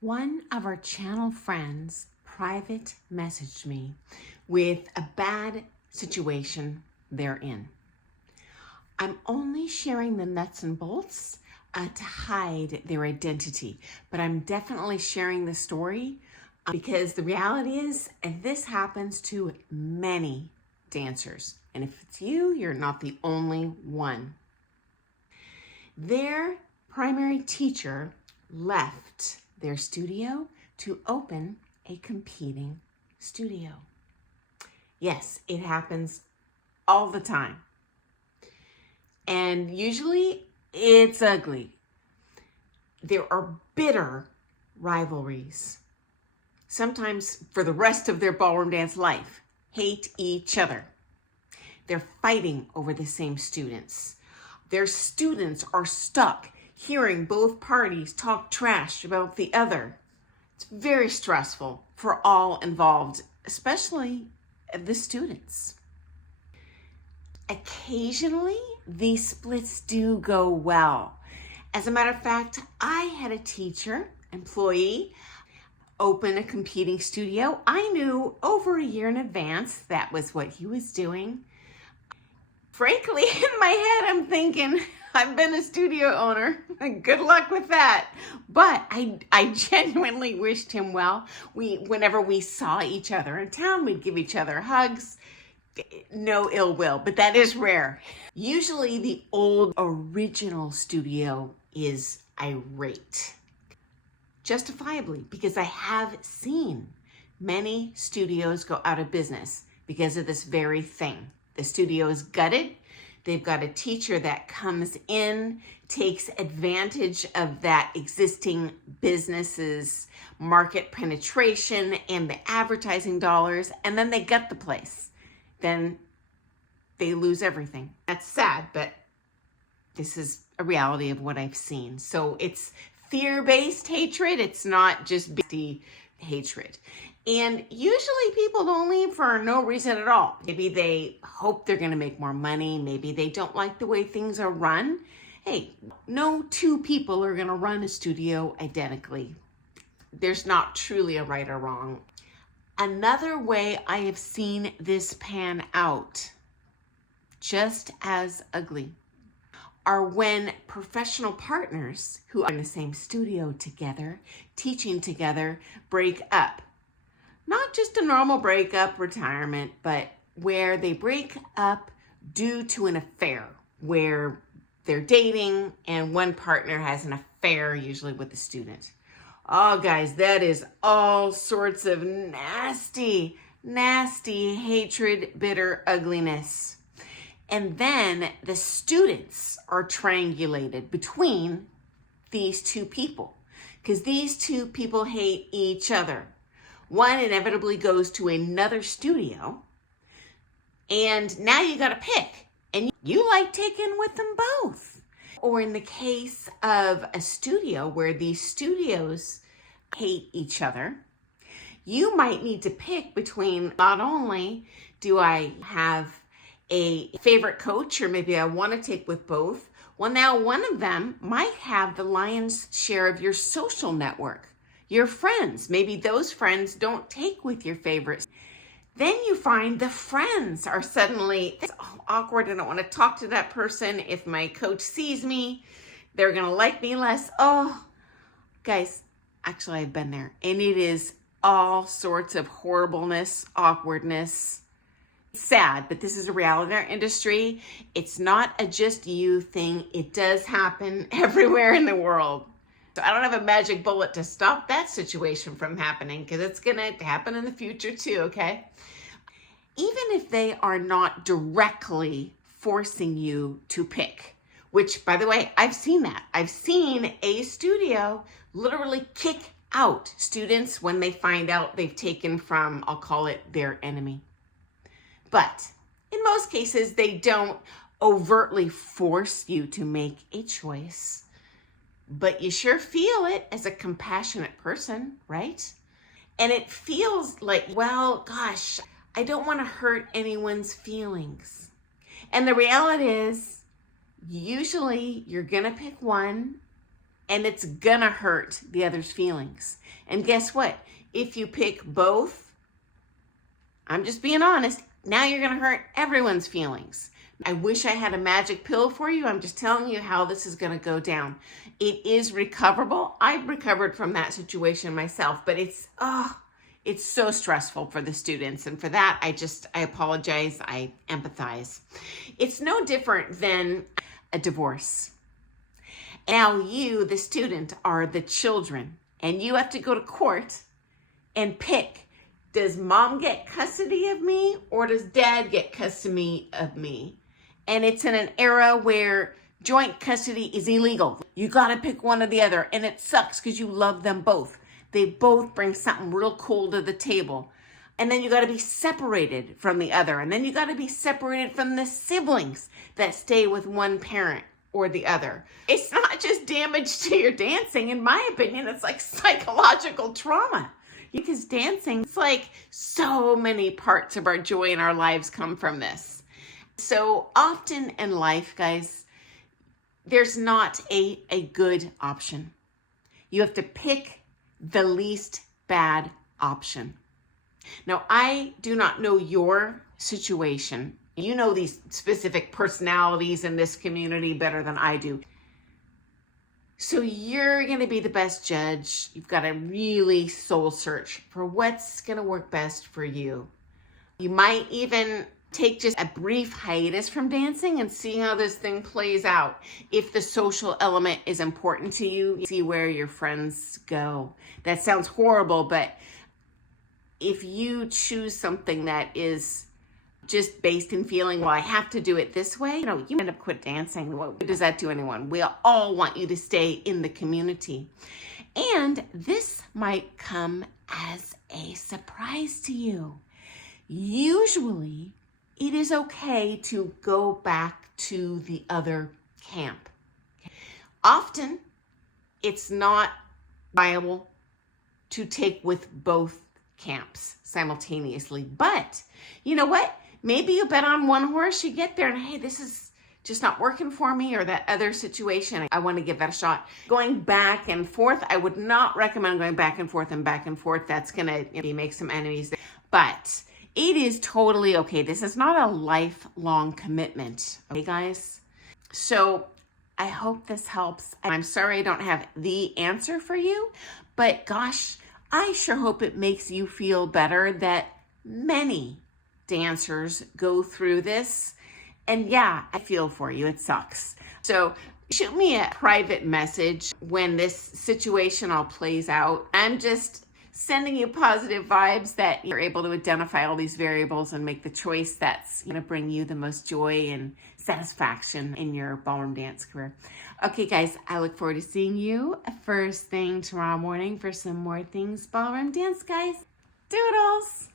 One of our channel friends private messaged me with a bad situation they're in. I'm only sharing the nuts and bolts to hide their identity, but I'm definitely sharing the story because the reality is this happens to many dancers. And if it's you, you're not the only one. Their primary teacher left their studio to open a competing studio. Yes, it happens all the time. And usually it's ugly. There are bitter rivalries. Sometimes for the rest of their ballroom dance life, hate each other. They're fighting over the same students. Their students are stuck hearing both parties talk trash about the other. It's very stressful for all involved, especially the students. Occasionally, these splits do go well. As a matter of fact, I had a teacher, employee, open a competing studio. I knew over a year in advance that was what he was doing. Frankly, in my head, I'm thinking, I've been a studio owner. Good luck with that. But I genuinely wished him well. Whenever we saw each other in town, we'd give each other hugs. No ill will, but that is rare. Usually the old original studio is irate. Justifiably, because I have seen many studios go out of business because of this very thing. The studio is gutted. They've got a teacher that comes in, takes advantage of that existing business's market penetration and the advertising dollars, and then they gut the place. Then they lose everything. That's sad, but this is a reality of what I've seen. So it's fear-based hatred. It's not just hatred. And usually people don't leave for no reason at all. Maybe they hope they're going to make more money. Maybe they don't like the way things are run. Hey, no two people are going to run a studio identically. There's not truly a right or wrong. Another way I have seen this pan out, just as ugly, are when professional partners who are in the same studio together, teaching together, break up. Not just a normal breakup, retirement, but where they break up due to an affair, where they're dating and one partner has an affair, usually with the student. Oh, guys, that is all sorts of nasty, nasty hatred, bitter ugliness. And then the students are triangulated between these two people because these two people hate each other. One inevitably goes to another studio, and now you got to pick, and you like taking with them both. Or in the case of a studio where these studios hate each other, you might need to pick between, not only do I have a favorite coach, or maybe I want to take with both. Well, now one of them might have the lion's share of your social network. Your friends, maybe those friends don't take with your favorites. Then you find the friends are suddenly, it's awkward. I don't want to talk to that person. If my coach sees me, they're going to like me less. Oh, guys, actually I've been there, and it is all sorts of horribleness, awkwardness. Sad, but this is a reality in our industry. It's not a just you thing. It does happen everywhere in the world. So I don't have a magic bullet to stop that situation from happening, because it's going to happen in the future too, okay? Even if they are not directly forcing you to pick, which, by the way, I've seen that. I've seen a studio literally kick out students when they find out they've taken from, I'll call it, their enemy. But in most cases, they don't overtly force you to make a choice. But you sure feel it as a compassionate person, right? And it feels like, well, gosh, I don't want to hurt anyone's feelings. And the reality is, usually you're going to pick one and it's gonna hurt the other's feelings. And guess what? If you pick both, I'm just being honest, now you're gonna hurt everyone's feelings. I wish I had a magic pill for you. I'm just telling you how this is gonna go down. It is recoverable. I've recovered from that situation myself, but it's so stressful for the students. And for that, I apologize, I empathize. It's no different than a divorce. Now you, the student, are the children, and you have to go to court and pick, does mom get custody of me or does dad get custody of me? And it's in an era where joint custody is illegal. You gotta pick one or the other, and it sucks because you love them both. They both bring something real cool to the table. And then you gotta be separated from the other, and then you gotta be separated from the siblings that stay with one parent or the other. It's not just damage to your dancing. In my opinion, it's like psychological trauma. Because dancing, it's like so many parts of our joy in our lives come from this. So often in life, guys, there's not a good option. You have to pick the least bad option. Now, I do not know your situation. You know these specific personalities in this community better than I do. So you're going to be the best judge. You've got to really soul search for what's going to work best for you. You might even take just a brief hiatus from dancing and see how this thing plays out. If the social element is important to you, see where your friends go. That sounds horrible, but if you choose something that is just based in feeling, well, I have to do it this way, you end up quit dancing. What does that do anyone? We all want you to stay in the community. And this might come as a surprise to you. Usually, it is okay to go back to the other camp. Often, it's not viable to take with both camps simultaneously. But you know what? Maybe you bet on one horse, you get there and, hey, this is just not working for me, or that other situation, I want to give that a shot. Going back and forth, I would not recommend going back and forth and back and forth. That's going to make some enemies. But it is totally okay. This is not a lifelong commitment. Okay, guys? So I hope this helps. I'm sorry I don't have the answer for you, but gosh, I sure hope it makes you feel better that many dancers go through this. And yeah, I feel for you. It sucks. So shoot me a private message when this situation all plays out. I'm just sending you positive vibes that you're able to identify all these variables and make the choice that's going to bring you the most joy and satisfaction in your ballroom dance career. Okay, guys, I look forward to seeing you first thing tomorrow morning for some more things ballroom dance, guys. Doodles!